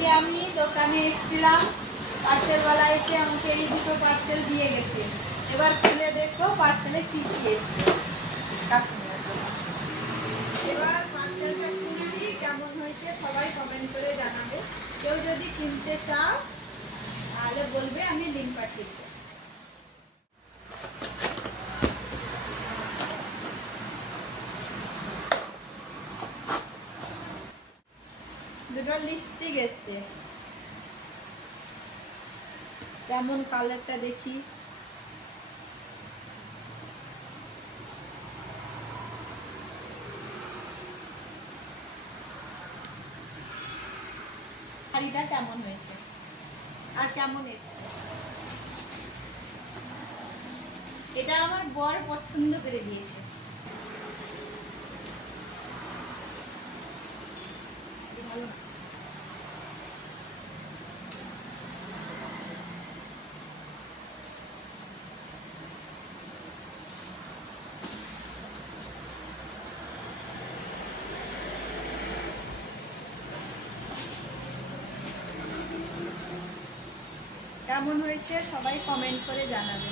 আজকে আমি দোকানে এসেছিলাম, পার্সেলওয়ালা এসে আমাকে এই দুটো পার্সেল দিয়ে গেছে। এবার খুলে দেখো পার্সেলে কি কি এসছে। এবার পার্সেলটা খুলছি, কেমন হয়েছে সবাই কমেন্ট করে জানাবে। কেউ যদি কিনতে চাও তাহলে বলবে, আমি লিঙ্ক পাঠিয়ে দেবো। দুটো লিপস্টিক এসছে, কেমন কালারটা দেখি। শাড়িটা কেমন হয়েছে আর কেমন এসছে, এটা আমার বর পছন্দ করে দিয়েছে। ভালো না? কেমন হয়েছে সবাই কমেন্ট করে জানাবে।